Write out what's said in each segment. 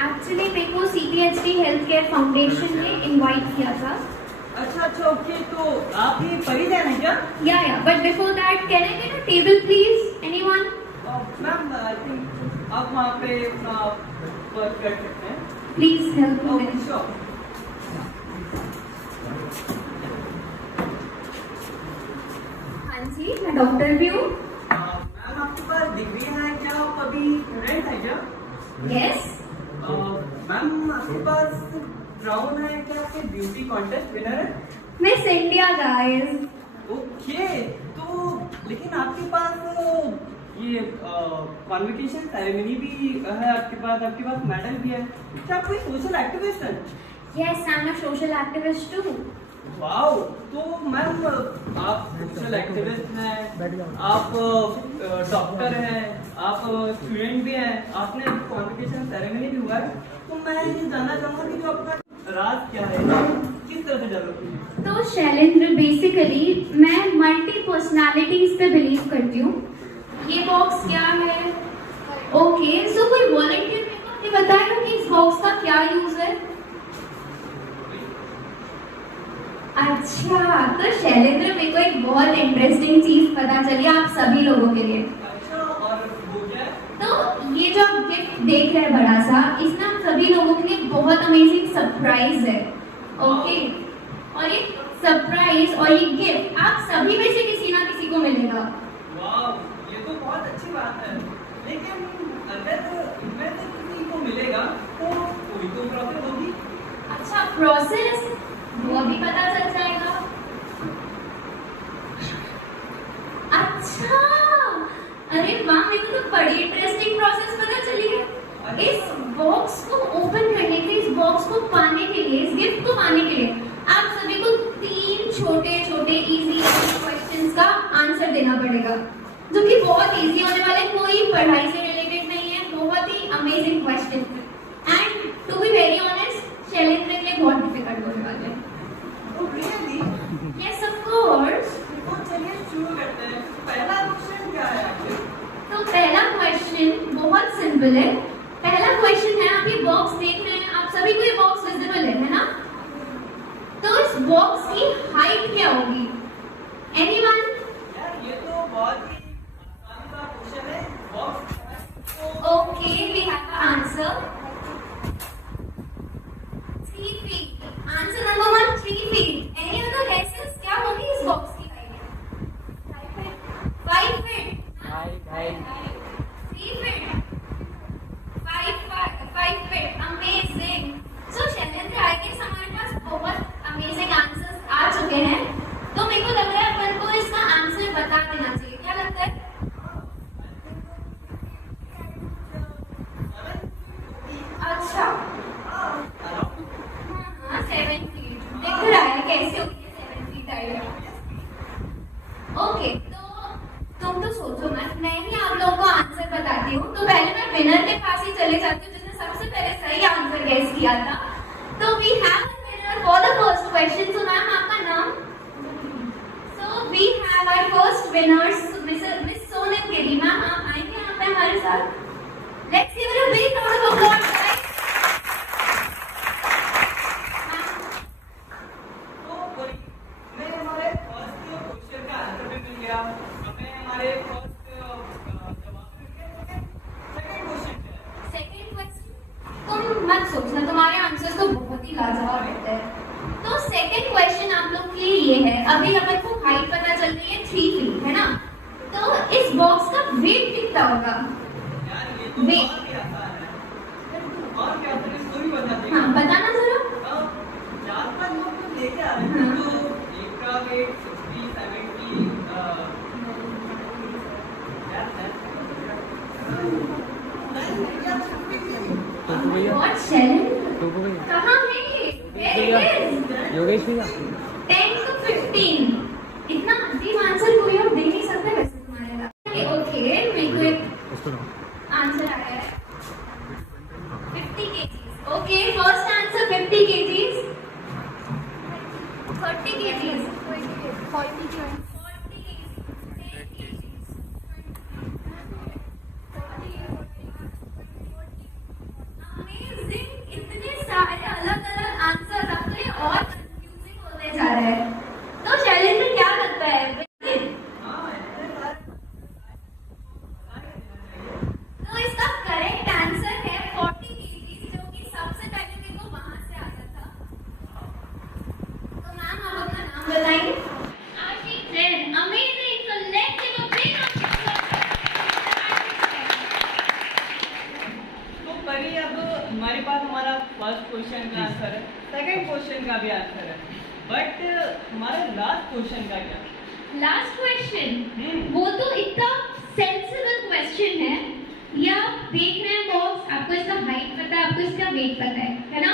Actually मेरे को CPHD health care foundation ने इनवाइट किया था। अच्छा ओके, तो आप ही परिजन हैं क्या? या but before that can I get a table please? Anyone? Ma'am I think आप वहाँ पे वर्क कर सकते हैं। Please help me. श्योर। हाँ जी, मैं डॉक्टर भी हूँ। मैम आपके पास डिग्री है क्या? आप अभी स्टूडेंट है क्या? यस। मैम आपके पास क्राउन है क्या? आपके ब्यूटी कॉन्टेस्ट विनर है? Miss India guys. ओके, तो लेकिन आपके पास ये कॉन्वोकेशन सेरेमनी भी है आपके पास मेडल भी है। क्या आप कोई सोशल एक्टिविस्ट हैं? Yes, I am a social activist too. Wow, तो मैम आप सोशल एक्टिविस्ट हैं, आप डॉक्टर हैं, आप स्टूडेंट भी हैं, आपने कॉन्वोकेशन सेरेमनी भी हुआ है, तो मैं ये जानना चाहूँगा कि जो आपका राज क्या है, किस तरह से डेवलप हुई? तो शैलेंद्र, बेसिकली मैं मल्टी पर्सनालिटीज पे बिलीव करती हूँ। ये बॉक्स क्या है? ओके, सो कोई वॉलंटियर मेरे को आपने बताया कि इस बॉक्स का क्या यूज है? अच्छा, तो शैलेंद्र मेरे को एक बहुत इंटरेस्टिंग चीज पता चली आप सभी लोगों के लिए। अच्छा, और वो क्या है? तो ये जो आप गिफ्ट देख रहे हैं बड़ा सा, इसमें आप सभी लोगों के लिए बहुत अमेजिंग सरप्राइज है। ओके, और ये सरप्राइज और ये गिफ्ट आप सभी में से किसी ना किसी को मिलेगा। वाह, ये तो बहुत अच्छी बात है, लेकिन अगर इनमें से किसी को मिलेगा तो कोई तो प्रोसेस होगी। अच्छा, प्रोसेस वो अभी पता चल जाएगा। अच्छा, अरे वाह, मेरे को तो बड़ी इंटरेस्टिंग प्रोसेस पता चली है। इस बॉक्स को ओपन करने के लिए, इस बॉक्स को पाने के लिए, इस गिफ्ट को पाने के लिए आप सभी को 3 छोटे इजी क्वेश्चंस का आंसर देना पड़ेगा, जो कि बहुत इजी होने वाले, कोई पढ़ाई से रिलेटेड नहीं है, बहुत ही amazing question and to be very honest Shailendra के लिए बहुत डिफिकल्ट होने वाले हैं। रियली? Yes of course. तो चलिए शुरू करते हैं। पहला क्वेश्चन क्या है आपके? तो पहला क्वेश्चन बहुत सिंपल है। पहला क्वेश्चन है, आप ये बॉक्स देख रहे हैं, आप सभी को ये बॉक्स विजिबल है ना? तो इस बॉक्स की हाइट क्या होगी? एनीवन? यार ये तो बहुत ही आसान सा क्वेश्चन है। Box okay, we have a answer 3 feet। Answer number 1 3 feet। Any other guesses? क्या होगी इस बॉक्स की height? 5 feet। 3 feet। 5 feet। Amazing. So Shailendra, I guess हमारे पास बहुत अमेजिंग आंसर्स आ चुके हैं, तो मेरे को लग रहा है अपन को इसका आंसर बता देना चाहिए। क्या लगता है? अच्छा, हाँ, 7 feet। दिख रहा है कैसे होगी 7 feet हाइट। ओके, तो तुम तो सोचो मत, मैं ही आप लोगों को आंसर बताती हूँ। तो पहले मैं विनर के पास ही चले जाती हूँ, जिसने सबसे पहले सही आंसर गेस किया था। तो we have a winner for the first question. So ma'am, आपका नाम? So we have our first winners miss Sonal Giri. Ma'am, आप आएंगे यहाँ पे हमारे साथ? Let's give her a big round of applause guys. हमारे फर्स्ट क्वेश्चन का आंसर भी मिल गया, हमें हमारे फर्स्ट जवाब मिल गया। सेकंड क्वेश्चन क्या है? सेकंड क्वेश्चन तुम मत सोचना, तुम्हारे आंसर्स तो बहुत ही लाजवाब रहते हैं। तो सेकंड क्वेश्चन आप लोग के लिए ये है, अभी अपन को हाइट पता चल रही है 3 feet, है ना? तो इस बॉक्स का वेट कितना होगा? यार ये तो बहुत ही आसान है। और क्या फिर इसको भी बता देंगे? हाँ, बताना जरा। 4-5 लोग तो लेके आ रहे हैं, तो एक का वेट 60 70 व्हाट शैलेंद्र? कहाँ है ये? Where it is? योगेश भैया 10 to 15। इतना अजीब आंसर कोई और बताएंगे? Amazing. So let's give a big round of तो परी, अब हमारे पास हमारा फर्स्ट क्वेश्चन का आंसर है, सेकंड क्वेश्चन का भी आंसर है, बट हमारा लास्ट क्वेश्चन का क्या? लास्ट क्वेश्चन, वो तो इतना सेंसिबल क्वेश्चन है। या देख रहे हैं बॉक्स, आपको इसका हाइट पता है, आपको इसका वेट पता है ना?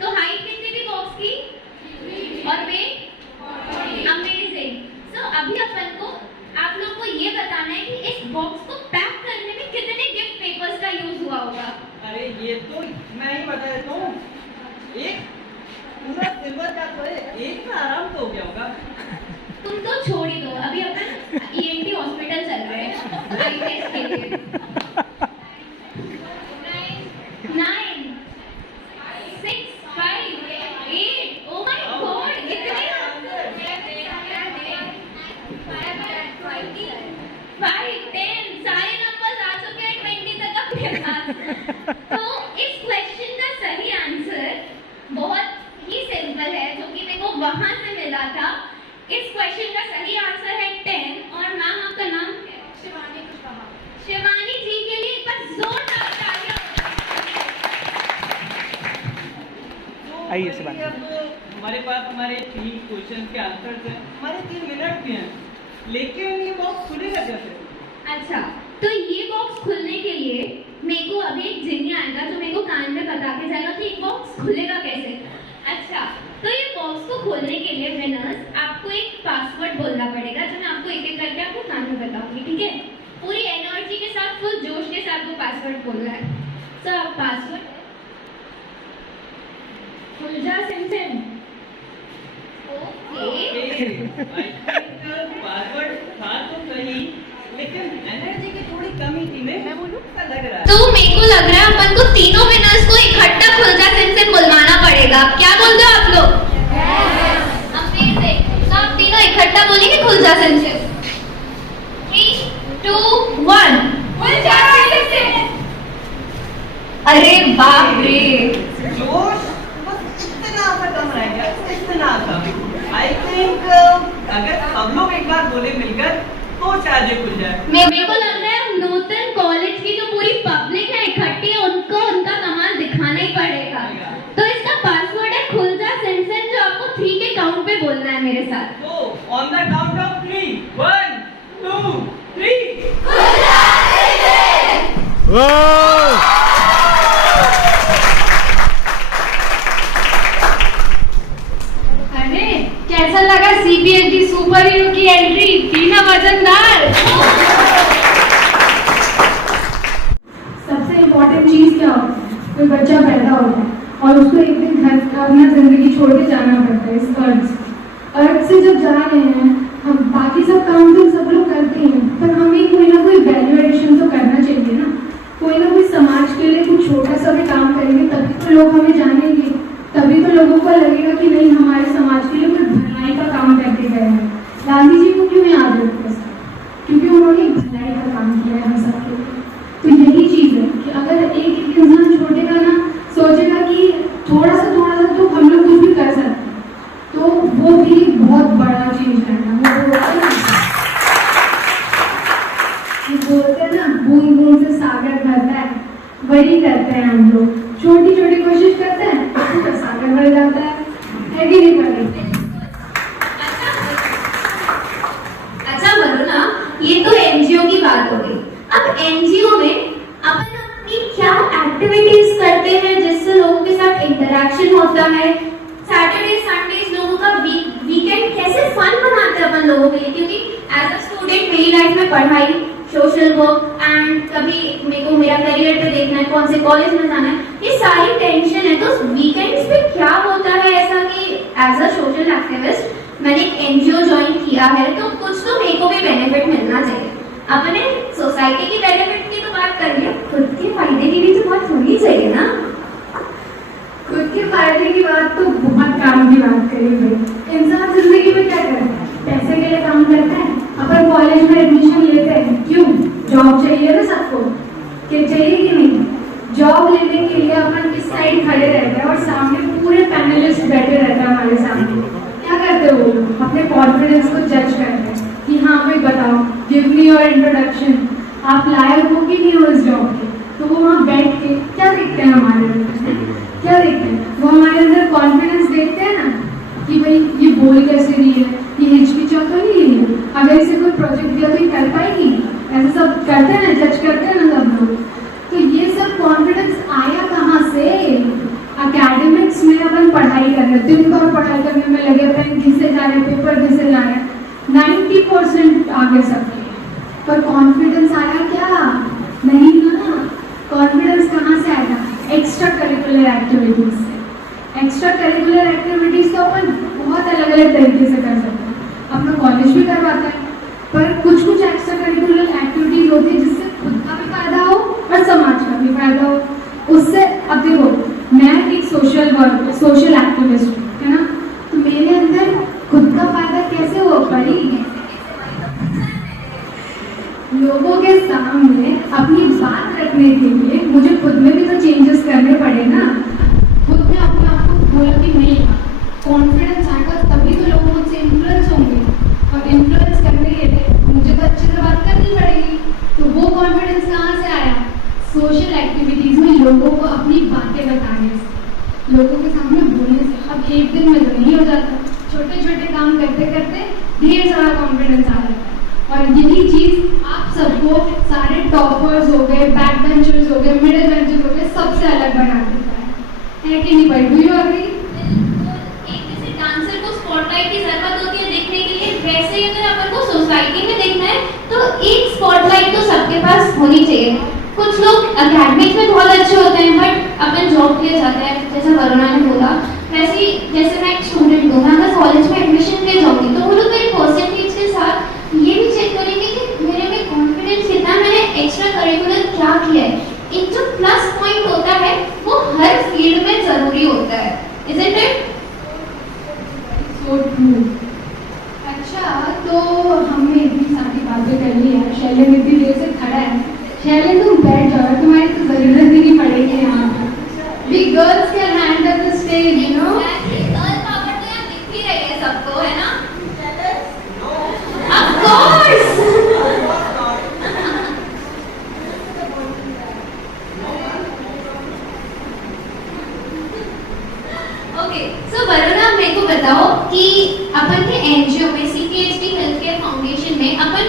तो हाइट कितनी थी बॉक्स की और वेट? अमेजिंग। सो अभी अपन को आप लोग को ये बताना है कि इस बॉक्स को पैक करने में कितने गिफ्ट पेपर्स का यूज हुआ होगा। अरे ये तो मैं ही बता देता हूँ, एक पूरा सिल्वर का तो है, एक में आराम तो हो गया होगा। तुम तो छोड़ ही दो, अभी अपन ईएनटी हॉस्पिटल चल रहे हैं आई टेस्ट के लिए। 9 6 5 8 ओ माय गॉड, इतने 5 10 सारे नंबर्स आ चुके हैं 20 तक अपने पास। तो इस क्वेश्चन का सही आंसर बहुत ही सिंपल है, जो कि मेरे को वहां से मिला था। इस क्वेश्चन का सही आंसर है 10। और मैम आपका नाम क्या है? शिवानी कुशवाहा। शिवानी जी के लिए एक बार जोरदार तालियां। आइए तो शिवानी। अब हमारे पास हमारे 3 क्वेश्चन के आंसर्स हैं, हमारे 3 मिनट भी हैं, लेकिन ये बॉक्स खुलेगा कैसे? अच्छा, तो ये बॉक्स खुलने के लिए मेरे को अभी एक जिन्नी आएगा जो मेरे को कान में बता के जाएगा कि ये बॉक्स खुलेगा कैसे। अच्छा, तो ये बॉक्स को खोलने के लिए विनर्स आपको एक पासवर्ड बोलना पड़ेगा, जो मैं आपको एक एक करके आपको कान में बताऊंगी, ठीक है? पूरी एनर्जी के साथ, फुल जोश के साथ वो पासवर्ड बोलना है। सो पासवर्ड खुल जा सिमसिम। ओके, पासवर्ड था तो सही, लेकिन एनर्जी की थोड़ी कमी थी। मैं बोलूं क्या लग रहा है? तो मेरे को लग रहा है अपन को तीनों विनर्स को इकट्ठा खुल जा सिमसिम बुलवाना पड़ेगा। क्या बोलते हो आप लोग? अमेजिंग। तो आप तीनों इकट्ठा बोलेंगे खुल जा सिमसिम। 3 2 1 खुल जा सिमसिम। अरे बाप रे, जोश बस इतना सा कम रह गया, इतना सा। आई थिंक अगर सब लोग एक बार बोले मिलकर तो शायद ये खुल जाए। मेरे को लग रहा है नूतन कॉलेज की जो पूरी पब्लिक है इकट्ठी है, उनको उनका कमाल दिखाना ही पड़ेगा। तो इसका पासवर्ड है खुल जा सिमसिम, जो आपको 3 के काउंट पे बोलना है मेरे साथ। तो ऑन द काउंट ऑफ 3 1 2 3 खुल जा सिमसिम। अरे कैसा लगा सीबीएसई सुपर हीरो की एंट्री? तीना वजनदार। सबसे इम्पोर्टेंट चीज क्या होती है? कोई बच्चा पैदा होता है और उसको एक दिन घर अपना जिंदगी छोड़ के जाना पड़ता है इस अर्थ से जब जा रहे हैं हम, बाकी सब काम तो सब लोग करते हैं, पर हमें कोई ना कोई वैल्यू एडिशन तो करना चाहिए ना। कोई ना कोई समाज के लिए कुछ छोटा सा भी काम करेंगे, तभी तो लोग हमें जानेंगे, तभी तो लोगों को लगेगा कि नहीं हमारे समाज के लिए कोई भलाई का काम करके गए हैं। गांधी जी को क्यों याद रखते हैं? क्योंकि उन्होंने भलाई का काम किया है हम सबके लिए। तो यही चीज है कि अगर एक इंसान छोटेगा ना, सोचेगा कि थोड़ा सा तो हम लोग कुछ भी कर सकते हैं, तो वो भी बहुत बड़ा चीज करना। वो बोलते हैं ना, बूंद बूंद से सागर भरता है, वही करते हैं हम लोग। छोटी छोटी कोशिश करते हैं तो सागर भर जाता है कि नहीं पड़ी? अच्छा बोलो ना, ये तो एनजीओ की बात हो गई। अब एनजीओ में अपन अपनी क्या एक्टिविटीज करते हैं जिससे लोगों के साथ इंटरेक्शन होता है? सैटरडे संडेज लोगों का वीकेंड कैसे फन बनाते हैं अपन लोगों के लिए? क्योंकि एज अ स्टूडेंट मेरी लाइफ में पढ़ाई, सोशल वर्क एंड कभी मेरे को मेरा करियर पे देखना है, कौन से कॉलेज में जाना है, ये सारी टेंशन है। तो वीकेंड्स पे क्या होता है ऐसा कि एज अ सोशल एक्टिविस्ट मैंने एक एनजीओ ज्वाइन किया है, तो कुछ तो मेरे को भी बेनिफिट मिलना चाहिए। अपने सोसाइटी की बेनिफिट की तो बात कर लिया, खुद के फायदे की भी तो बात होनी चाहिए ना। खुद के फायदे की बात तो बहुत काम की बात करी भाई। इंसान जिंदगी में क्या करता है? पैसे के लिए काम करता है। अपन कॉलेज में एडमिशन लेते हैं क्यों? जॉब चाहिए ना सबको, कि चाहिए कि नहीं? जॉब लेने के लिए अपन इस साइड खड़े रहते हैं और सामने पूरे पैनलिस्ट बैठे रहते हैं हमारे सामने। क्या करते हो वो? मी योर इंट्रोडक्शन, आप लायक हो कि नहीं हो इस जॉब के। तो वो वहाँ बैठ के क्या देखते हैं हमारे अंदर, क्या देखते हैं, वो हमारे अंदर कॉन्फिडेंस देखते हैं ना कि भाई ये बोल कैसे रही है, ये हिचकिचा तो नहीं रही है, अगर इसे कोई प्रोजेक्ट दिया तो ये कर पाएगी, ऐसे सब करते हैं ना, जज करते हैं ना सब लोग। तो ये सब कॉन्फिडेंस आया कहाँ से? एकेडमिक्स में अपन पढ़ाई कर रहे, दिन भर पढ़ाई करने में लगे, पेन घिसे जा रहे, पेपर घिसे जा रहे, 90% आगे सबके, पर कॉन्फिडेंस आया क्या? नहीं ना। कॉन्फिडेंस कहाँ से आएगा? एक्स्ट्रा करिकुलर एक्टिविटीज से। एक्स्ट्रा करिकुलर एक्टिविटीज तो अपन बहुत अलग अलग तरीके से कर सकते हैं, अपना कॉलेज भी करवाता है, पर कुछ कुछ एक्स्ट्रा करिकुलर एक्टिविटीज होती है जिससे खुद का भी फायदा हो और समाज का भी फायदा हो। उससे अब देखो, मैं एक सोशल एक्टिविस्ट हूँ, है ना, तो मेरे अंदर खुद का फायदा कैसे हो पाई? लोगों के सामने अपनी बात रखने के लिए मुझे खुद में भी तो चेंजेस करने पड़े ना। खुद ने अपने आप को बोला कि नहीं, कॉन्फिडेंस आएगा तभी तो लोग मुझसे इन्फ्लुएंस होंगे, और इन्फ्लुएंस करने के लिए मुझे तो अच्छे से बात करनी पड़ेगी। तो वो कॉन्फिडेंस कहाँ से आया? सोशल एक्टिविटीज़ में लोगों को अपनी बातें बताने से, लोगों के सामने बोलने से। अब एक दिन में तो नहीं हो जाता, छोटे छोटे काम करते करते ढेर सारा कॉन्फिडेंस आ जाता है। और यही चीज़ आप सबको, सारे टॉपर्स हो गए, बैक बेंचर्स हो गए, मिडिल बेंचर्स हो गए, सबसे अलग बना देता है कि नहीं भाई? Do you agree? एक जैसे डांसर को स्पॉटलाइट की जरूरत होती है देखने के लिए, वैसे ही अगर अपन को सोसाइटी में देखना है तो एक स्पॉटलाइट तो सबके पास होनी चाहिए। कुछ लोग एकेडमिक्स में बहुत अच्छे होते हैं, बट अपन जॉब के लिए जाते हैं, जैसे वरुणा ने बोला, वैसे ही जैसे मैं एक स्टूडेंट हूँ, मैं अगर कॉलेज में एडमिशन ले जाऊँगी तो वो लोग मेरे परसेंटेज के साथ ये भी चेक करेंगे कि मेरे में कॉन्फिडेंस कितना, मैंने एक्स्ट्रा करिकुलर क्या किया है। एक जो प्लस पॉइंट होता है वो हर फील्ड में जरूरी होता है, इजंट इट? So true. अच्छा, तो हमने इतनी सारी बातें कर ली है, शैलेंद्र इतनी देर से खड़ा है, शैलेंद्र तुम बैठ जाओ, तुम्हारी तो जरूरत ही नहीं पड़ेगी यहाँ पर। We girls can handle the stage, you know? Girl power तो यहाँ दिख ही रही है सबको, है ना? Of course. Okay, so Varuna मेरे को बताओ कि अपन के एनजीओ में CPHD हेल्थ केयर फाउंडेशन में अपन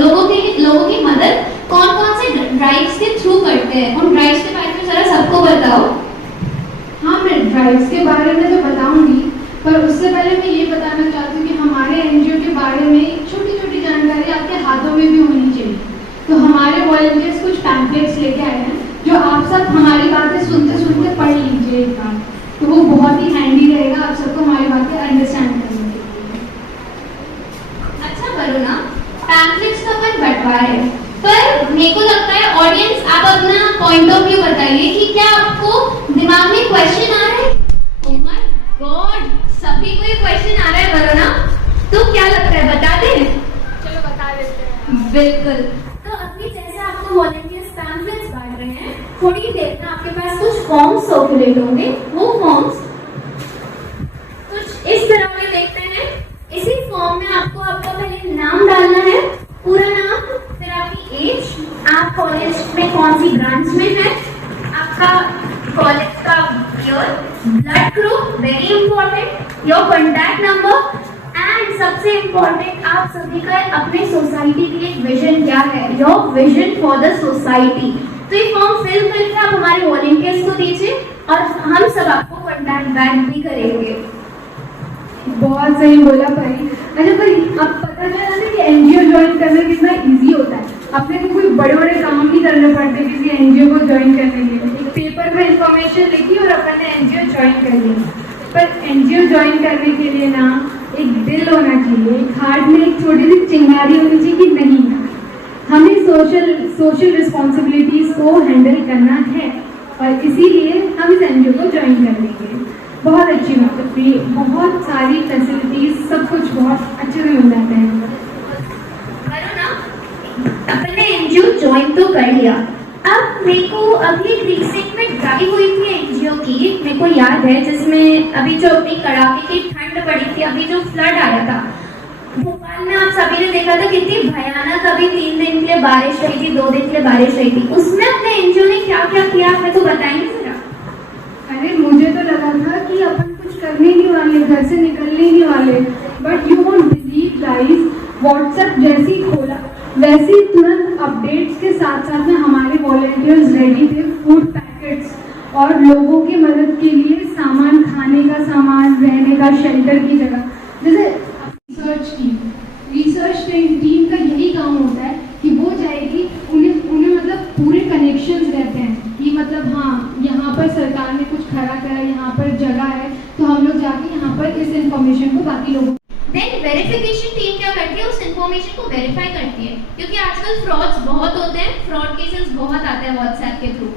लोगों की मदद कौन कौन से ड्राइव्स के थ्रू करते हैं, उन ड्राइव्स के बारे में जरा सबको बताओ। हाँ, मैं ड्राइव्स के बारे में तो बताऊंगी, पर उससे पहले मैं ये बताना चाहती हूँ कि हमारे एनजीओ के बारे में छोटी छोटी जानकारी आपके हाथों में भी होनी चाहिए। तो हमारे वॉलंटियर्स कुछ पैम्पलेट्स लेके आए हैं, जो आप सब हमारी बातें सुनते सुनते पढ़ लीजिए एक बार, तो वो बहुत ही हैंडी रहेगा आप सबको हमारी बातें अंडरस्टैंड करने के लिए। अच्छा वरुणा, पैम्पलेट्स तो अपन बंटवा रहे हैं, पर मेरे को लगता है ऑडियंस, आप अपना पॉइंट ऑफ व्यू बताइए कि क्या आपको दिमाग में क्वेश्चन आ रहा है? ओह माय गॉड, सभी को ये क्वेश्चन आ रहा है वरुणा, तो क्या लगता है, बता दें? चलो बता देते हैं। बिल्कुल। तो अभी जैसे आपको वॉलंटियर्स पैम्पलेट्स बांट रहे हैं, थोड़ी देर में आपके पास कुछ फॉर्म्स सर्कुलेट होंगे। वो फॉर्म्स कुछ इस तरह के देखते हैं। इसी फॉर्म में आपको आपका पहले नाम डालना है, पूरा नाम, फिर आपकी एज, आप कॉलेज में कौन सी ब्रांच में है, आपका कॉलेज का year, blood group very important, your contact number, and सबसे इम्पोर्टेंट आप सभी का अपने सोसाइटी के लिए विजन क्या है, your vision for the society. तो ये फॉर्म फिल करके आप हमारे वॉलंटियर्स को दीजिए और हम सब आपको कॉन्टैक्ट बैक भी करेंगे। बहुत सही बोला भाई। अच्छा भाई, अब पता चला ना कि एनजीओ ज्वाइन करना कितना इजी होता है। अपने को कोई बड़े बड़े काम नहीं करने पड़ते किसी एनजीओ को ज्वाइन करने के लिए। एक पेपर में इंफॉर्मेशन लिखी और अपन ने एनजीओ ज्वाइन कर लिया। पर एनजीओ ज्वाइन करने के लिए ना एक दिल होना चाहिए, एक हार्ट में एक छोटी सी चिंगारी होनी चाहिए कि नहीं, हमें सोशल रिस्पॉन्सिबिलिटीज को हैंडल करना है और इसीलिए हम इस एनजीओ को ज्वाइन कर लेंगे। बहुत अच्छी बात है, बहुत सारी फैसिलिटीज, सब कुछ बहुत अच्छे से मिल जाते हैं। वरुणा, अपने एनजीओ ज्वाइन तो कर लिया, अब मेरे को अभी एक रिसेंट में ड्राइव हुई थी एनजीओ की, मेरे को याद है, जिसमें अभी जो अपनी कड़ाके की ठंड पड़ी थी, अभी जो फ्लड आया था, भोपाल में आप सभी ने देखा था कितनी भयानक अभी 3 दिन के लिए बारिश हुई थी, 2 दिन के लिए बारिश हुई थी, उसमें अपने एनजीओ ने क्या क्या किया हमें तो बताएंगे जरा। अरे मुझे तो लगा था कि अपन कुछ करने नहीं वाले, घर से निकलने नहीं वाले, but you won't believe guys, WhatsApp जैसे ही खोला वैसे ही तुरंत अपडेट्स के साथ साथ में हमारे वॉलंटियर्स रेडी थे, फूड पैकेट्स और लोगों की मदद के लिए सामान, खाने का सामान, रहने का शेल्टर की जगह। जैसे रिसर्च टीम का यही काम होता है कि वो जाएगी, उन्हें मतलब पूरे कनेक्शंस रहते हैं कि मतलब हाँ यहाँ पर सरकार ने कुछ खड़ा करा, यहाँ पर जगह है, तो हम लोग जाके यहाँ पर इस इंफॉर्मेशन को बाकी लोगों। देन वेरिफिकेशन टीम क्या करती है, उस इन्फॉर्मेशन को वेरीफाई करती है, क्योंकि आजकल फ्रॉड्स बहुत होते हैं, फ्रॉड केसेस बहुत आते हैं व्हाट्सएप के थ्रू,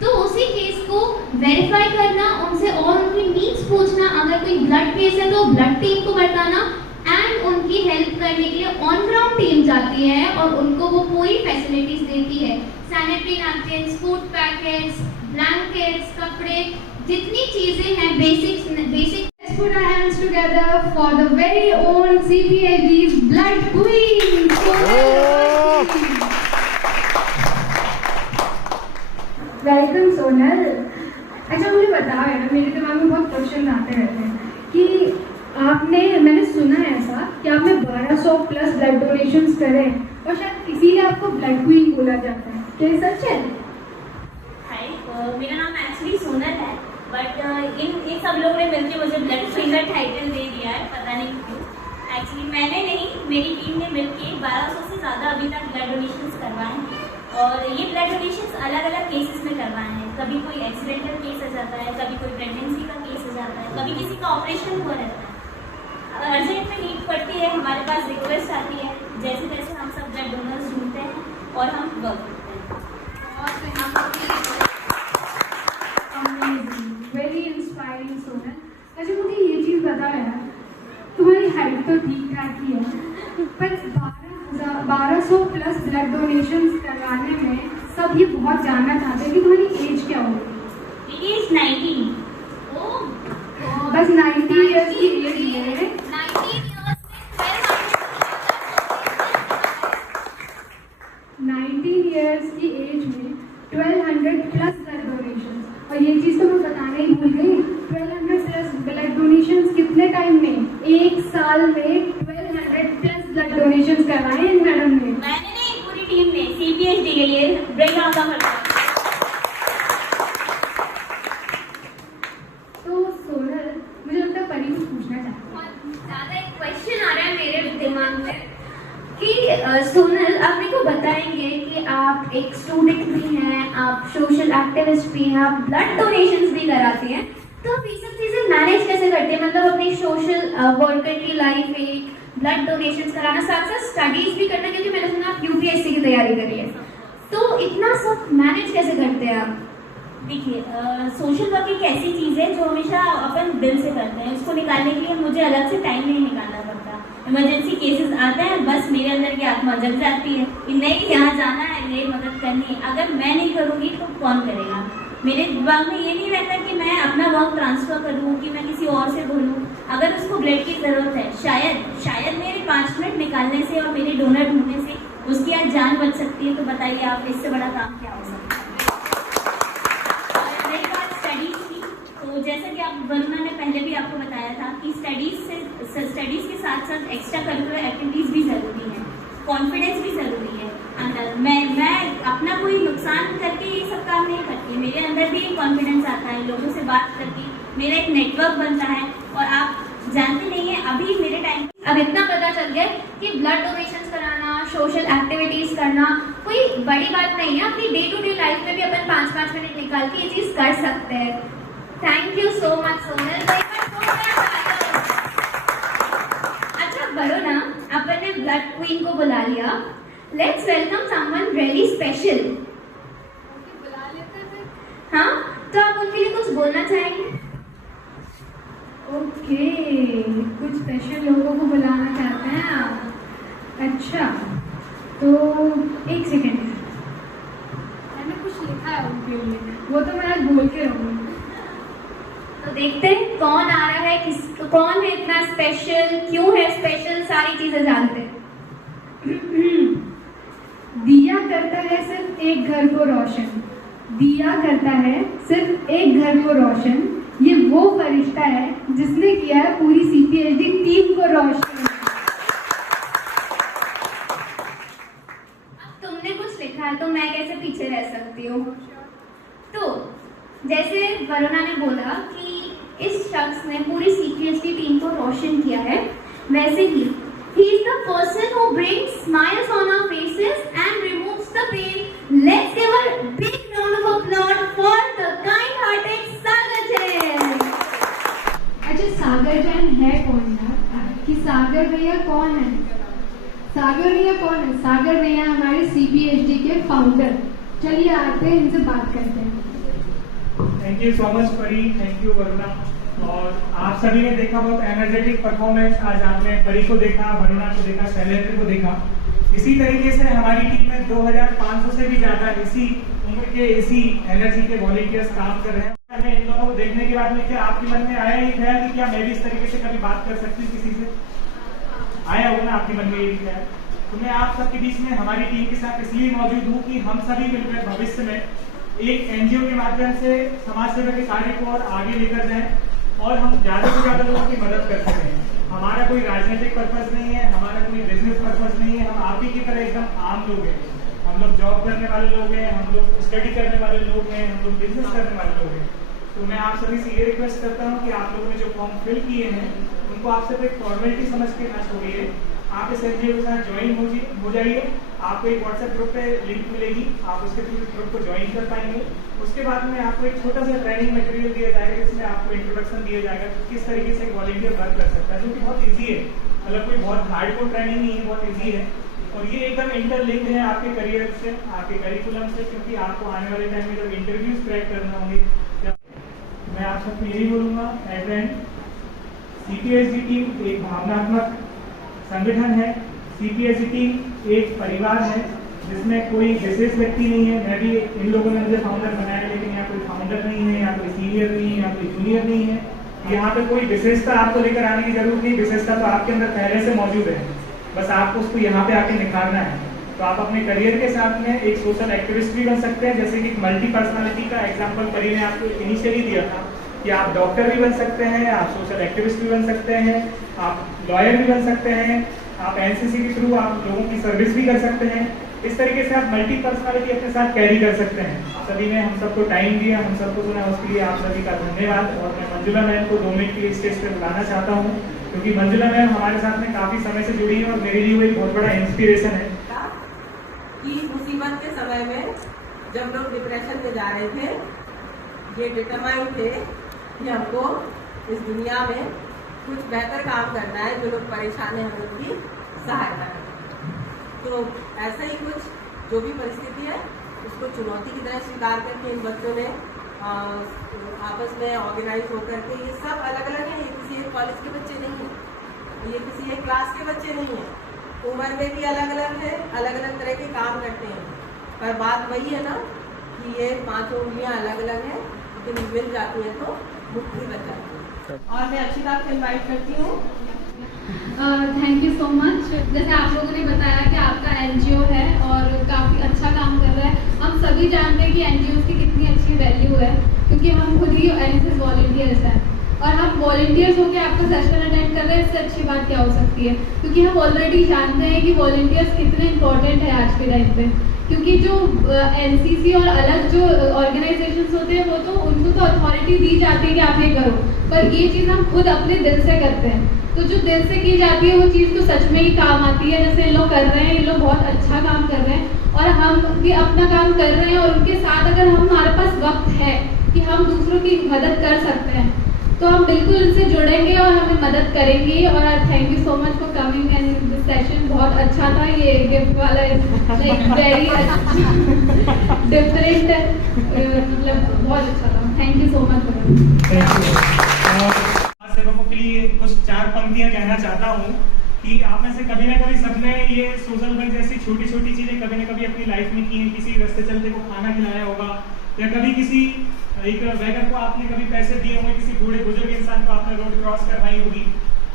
तो उसी केस को वेरीफाई करना, उनसे और उनकी नीड्स पूछना, अगर कोई ब्लड केस है तो ब्लड टीम को बताना, एंड उनकी हेल्प करने के लिए ऑन ग्राउंड टीम जाती है और उनको वो पूरी फैसिलिटीज देती है, sanitary napkins, food packets, blankets, कपड़े, जितनी चीजें हैं basic. Let's put our hands together for the very own CPHD's Blood Queen. Welcome Sonal. अच्छा मुझे बताओ यार, मेरे दिमाग में बहुत क्वेश्चन आते रहते हैं कि मैंने सुना है ऐसा कि आपने 1200 प्लस ब्लड डोनेशंस करे और शायद इसीलिए आपको ब्लड क्वीन बोला जाता है, क्या ये सच है? हाय, मेरा नाम एक्चुअली सोनल है, बट इन सब लोगों ने मिलकर मुझे ब्लड क्वीन का टाइटल दे दिया है, पता नहीं क्यों। एक्चुअली मैंने नहीं, मेरी टीम ने मिलकर 1200 से ज़्यादा अभी तक ब्लड डोनेशंस करवाए हैं, और ये ब्लड डोनेशंस अलग अलग केसेस में करवाए हैं। कभी कोई एक्सीडेंटल केस आ जाता है, कभी कोई प्रेगनेंसी का केस आ जाता है, कभी किसी का ऑपरेशन हुआ रहता है, अर्जेंट में नीड पड़ती है, हमारे पास रिक्वेस्ट आती है, जैसे तैसे हम सब ब्लड डोनर्स ढूंढते हैं और हम वर्क करते हैं। Very inspiring Sonal. अच्छा मुझे ये चीज़ बताओ यार, तुम्हारी हाइट तो ठीक ठाक ही है, पर 1200 प्लस ब्लड डोनेशंस करवाने में सब ये बहुत जानना चाहते हैं कि तुम्हारी एज क्या होगी? मेरी एज 19। बस 90 इयर्स की एज है। 19 इयर्स की एज में 1200 प्लस ब्लड डोनेशंस, और ये चीज़ तो मैं बताना ही भूल गई, 1200 प्लस ब्लड डोनेशंस कितने टाइम में? 1 साल में 1200 प्लस ब्लड डोनेशंस करवाए इन मैडम ने। मैंने नहीं, पूरी टीम ने CPHD के लिए ब्रेक आउट करता है। तो सोनल, मुझे लगता है परी कुछ पूछना चाहती है। ज़्यादा एक क्वेश्चन आ रहा है मेरे दिमाग में कि सोनल, आप मेरे को बताएंगे कि आप एक स्टूडेंट भी हैं, आप सोशल एक्टिविस्ट भी हैं, आप ब्लड डोनेशंस भी कराती हैं, तो आप ये सब चीज़ें मैनेज कैसे करते हैं? मतलब अपनी सोशल वर्कर की लाइफ में ब्लड डोनेशंस कराना, साथ साथ स्टडीज भी करना, क्योंकि मैंने सुना आप UPSC की तैयारी करी है, तो इतना सब मैनेज कैसे करते हैं आप? देखिए, सोशल वर्क एक ऐसी चीज़ है जो हमेशा अपन दिल से करते हैं, उसको निकालने के लिए मुझे अलग से टाइम नहीं निकालना पड़ता। इमरजेंसी केसेस आते हैं, बस मेरे अंदर की आत्मा जग जाती है कि नहीं, यहाँ जाना है, ये मदद करनी है, अगर मैं नहीं करूँगी तो कौन करेगा? मेरे दिमाग में ये नहीं रहता कि मैं अपना वर्क ट्रांसफ़र करूँ, कि मैं किसी और से बोलूँ। अगर उसको ब्लड की ज़रूरत है, शायद मेरे 5 मिनट निकालने से और मेरे डोनर ढूंढने से उसकी आज जान बच सकती है, तो बताइए आप इससे बड़ा काम क्या हो सकता है? रही बात स्टडीज़ की, तो जैसा कि आप वरुणा ने पहले भी आपको बताया था कि स्टडीज़ के साथ साथ एक्स्ट्रा करिकुलर एक्टिविटीज़ भी ज़रूरी है, कॉन्फिडेंस भी ज़रूरी है अंदर। मैं अपना कोई नुकसान करके ये सब काम नहीं करती, मेरे अंदर भी एक कॉन्फिडेंस आता है, लोगों से बात करके मेरा एक नेटवर्क बनता है। और आप जानते नहीं हैं, अभी मेरे टाइम अब इतना पता चल गया कि ब्लड डोनेशंस कराना, सोशल एक्टिविटीज करना कोई बड़ी बात नहीं है, अपनी डे टू डे लाइफ में भी अपन 5-5 मिनट निकाल के ये चीज कर सकते हैं। Thank you so much Sonal. अच्छा बड़ो ना, अपन ने ब्लड क्वीन को बुला लिया, let's welcome someone really special. बुला लेते थे। हाँ, तो आप उनके लिए कुछ बोलना चाहेंगे? ओके, कुछ स्पेशल लोगों को बुलाना चाहते हैं आप? अच्छा, तो एक सेकेंड, मैंने कुछ लिखा है उनके लिए, वो तो मैं आज बोल के रहूँगी। तो देखते हैं कौन आ रहा है, किसको कौन है इतना स्पेशल, क्यों है स्पेशल, सारी चीजें जानते हैं। दिया करता है सिर्फ एक घर को रोशन, दिया करता है सिर्फ एक घर को रोशन, ये वो फरिश्ता है जिसने किया है पूरी CPHD टीम को रोशन। अब तुमने कुछ लिखा है तो मैं कैसे पीछे रह सकती हूँ। तो जैसे वरुणा ने बोला कि इस शख्स ने पूरी CPHD टीम को रोशन किया है, वैसे ही he is the person who brings smiles on our faces and removes the pain. Let's give a big round of applause for the kind-hearted Sagar Jain. अच्छा, सागर जैन है कौन यार? कि सागर भैया कौन है? सागर भैया कौन है? सागर भैया हमारे CPHD के फाउंडर। चलिए आते हैं, इनसे बात करते हैं। थैंक यू सो मच परी, थैंक यू वरुणा। और आप सभी ने देखा बहुत एनर्जेटिक परफॉर्मेंस। आज आपने परी को देखा, वरुणा को देखा, शैलेंद्र को देखा। इसी तरीके से हमारी टीम में 2500 से भी ज्यादा इसी उम्र के, इसी एनर्जी के वॉलंटियर्स काम कर रहे हैं। इन दोनों को देखने के बाद में क्या आपके मन में आया ही ख्याल कि क्या मैं भी इस तरीके से कभी बात कर सकती हूँ किसी से? आया होगा ना आपके मन में ये ख्याल? तो मैं आप सबके बीच में हमारी टीम के साथ इसलिए मौजूद हूँ कि हम सभी मिलकर भविष्य में एक NGO के माध्यम से समाज सेवा के कार्य को और आगे लेकर जाएं और हम ज्यादा से ज्यादा लोगों की मदद कर सकें। हमारा कोई राजनीतिक पर्पस नहीं है, हमारा कोई बिजनेस पर्पस नहीं है। हम आप ही की तरह एकदम आम लोग हैं। हम लोग जॉब करने वाले लोग हैं, हम लोग स्टडी करने वाले लोग हैं, हम लोग बिजनेस करने वाले लोग हैं। तो मैं आप सभी से ये रिक्वेस्ट करता हूँ कि आप लोगों ने जो फॉर्म फिल किए हैं उनको आप सिर्फ एक फॉर्मेलिटी समझ के ना छोड़िए। आप इस NGO के साथ ज्वाइन हो जाइए। आपको एक WhatsApp ग्रुप पे लिंक मिलेगी, आप उसके थ्रू ग्रुप को ज्वाइन कर पाएंगे। उसके बाद में आपको एक छोटा सा ट्रेनिंग मटेरियल दिया जाएगा जिसमें आपको इंट्रोडक्शन दिया जाएगा कि किस तरीके से एक वॉलंटियर वर्क कर सकता है, जो कि बहुत ईजी है। मतलब कोई बहुत हार्डकोर ट्रेनिंग नहीं है, बहुत ईजी है। और ये एकदम इंटरलिंक्ड है आपके करियर से, आपके करिकुलम से, क्योंकि आपको आने वाले टाइम में जब इंटरव्यूज क्रैक करना होंगे, मैं आप सबको यही बोलूंगा एट एंड CPHD टीम एक भावनात्मक संगठन है। CPHD टीम एक परिवार है जिसमें कोई विशेष व्यक्ति नहीं है। मैं भी इन लोगों ने मुझे फाउंडर बनाया, लेकिन यहाँ कोई फाउंडर नहीं है, यहाँ कोई सीनियर नहीं है, यहाँ कोई जूनियर नहीं है। यहाँ पे कोई विशेषता आपको लेकर आने की जरूरत नहीं। विशेषता तो आपके अंदर पहले से मौजूद है, बस आपको उसको यहाँ पे आके निखारना है। तो आप अपने करियर के साथ में एक सोशल एक्टिविस्ट भी बन सकते हैं, जैसे कि मल्टी पर्सनालिटी का एग्जाम्पल परी ने आपको इनिशियली दिया था कि आप डॉक्टर भी बन सकते हैं, आप सोशल एक्टिविस्ट भी बन सकते हैं, आप लॉयर भी बन सकते हैं, आप NCC के थ्रू आप लोगों की सर्विस भी कर सकते हैं। इस तरीके से आप मल्टी पर्सनालिटी अपने साथ कैरी कर सकते हैं। सभी ने हम सबको टाइम दिया, हम सबको सुना, उसके लिए आप सभी का धन्यवाद। और मैं मंजुला मैम को 2 मिनट के लिए स्टेज पर बुलाना चाहता हूँ, क्योंकि मंजुला मैम हमारे साथ में काफी समय से जुड़ी है और मेरे लिए वो एक बहुत बड़ा इंस्पिरेशन है। कि मुसीबत के समय में जब लोग डिप्रेशन में जा रहे थे, ये डिटरमाइन थे कि हमको इस दुनिया में कुछ बेहतर काम करना है, जो लोग परेशान हैं हम लोग की सहायता करें। तो ऐसा ही कुछ जो भी परिस्थिति है उसको चुनौती की तरह स्वीकार करके इन बच्चों ने आपस में ऑर्गेनाइज होकर के, ये सब अलग अलग हैं, ये किसी एक कॉलेज के बच्चे नहीं हैं, ये किसी एक क्लास के बच्चे नहीं हैं, उम्र में भी अलग अलग है, अलग अलग तरह के काम करते हैं। पर बात वही है ना कि ये 5 उंगलियां अलग अलग हैं, लेकिन मिल जाती है तो मुट्ठी बच जाती है। और मैं अक्षिता को इन्वाइट करती हूँ। Thank you so much. जैसे आप लोगों ने बताया कि आपका NGO है और काफ़ी अच्छा काम कर रहा है। हम सभी जानते हैं कि NGOs की कितनी अच्छी वैल्यू है, क्योंकि हम खुद ही NSS वॉलंटियर्स हैं और हम वॉलंटियर्स होकर आपका सेशन अटेंड कर रहे हैं। इससे अच्छी बात क्या हो सकती है, क्योंकि हम ऑलरेडी जानते हैं कि वॉलंटियर्स कितने इंपॉर्टेंट है आज के टाइम पे। क्योंकि जो NCC और अलग जो ऑर्गेनाइजेशंस होते हैं वो तो उनको तो अथॉरिटी दी जाती है कि आप ये करो, पर ये चीज़ हम खुद अपने दिल से करते हैं। तो जो दिल से की जाती है वो चीज़ तो सच में ही काम आती है। जैसे इन लोग कर रहे हैं, इन लोग बहुत अच्छा काम कर रहे हैं और हम भी अपना काम कर रहे हैं। और उनके साथ अगर हमारे पास वक्त है कि हम दूसरों की मदद कर सकते हैं तो हम बिल्कुल इनसे जुड़ेंगे और हमें मदद करेंगे। और thank you so much for coming and this session बहुत अच्छा था। ये गिफ्ट वाला लाइक वेरी डिफरेंट, मतलब बहुत अच्छा था। Thank you so much for सेवकों के लिए कुछ 4 पंक्तियां कहना चाहता हूँ कि आप में से कभी ना कभी सबने ये सोशल वर्क जैसी छोटी छोटी चीजें कभी ना कभी अपनी लाइफ में की हैं। किसी रास्ते चलते को खाना खिलाया होगा, या कभी किसी एक वैगन को आपने कभी पैसे दिए होंगे, किसी बूढ़े बुजुर्ग इंसान को आपने रोड क्रॉस करवाई होगी।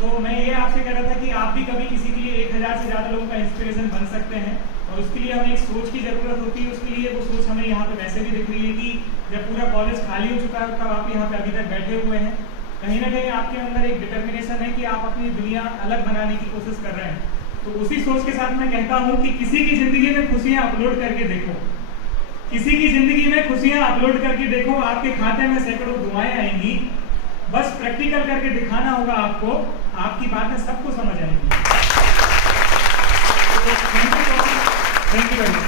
तो मैं ये आपसे कह रहा था कि आप भी कभी किसी के लिए 1000 से ज़्यादा लोगों का इंस्पिरेशन बन सकते हैं, और उसके लिए हमें एक सोच की ज़रूरत होती है। उसके लिए वो सोच हमें यहाँ पे वैसे भी दिख रही है कि जब पूरा कॉलेज खाली हो चुका है तब आप यहाँ पे अभी तक बैठे हुए हैं। कहीं ना कहीं आपके अंदर एक डिटर्मिनेशन है कि आप अपनी दुनिया अलग बनाने की कोशिश कर रहे हैं। तो उसी सोच के साथ मैं कहता हूँ कि किसी की ज़िंदगी में खुशियाँ अपलोड करके देखो, किसी की ज़िंदगी में खुशियाँ अपलोड करके देखो, आपके खाते में सैकड़ों दुआएं आएंगी। बस प्रैक्टिकल करके दिखाना होगा आपको, आपकी बातें सबको समझ आएंगी। Thank you very much.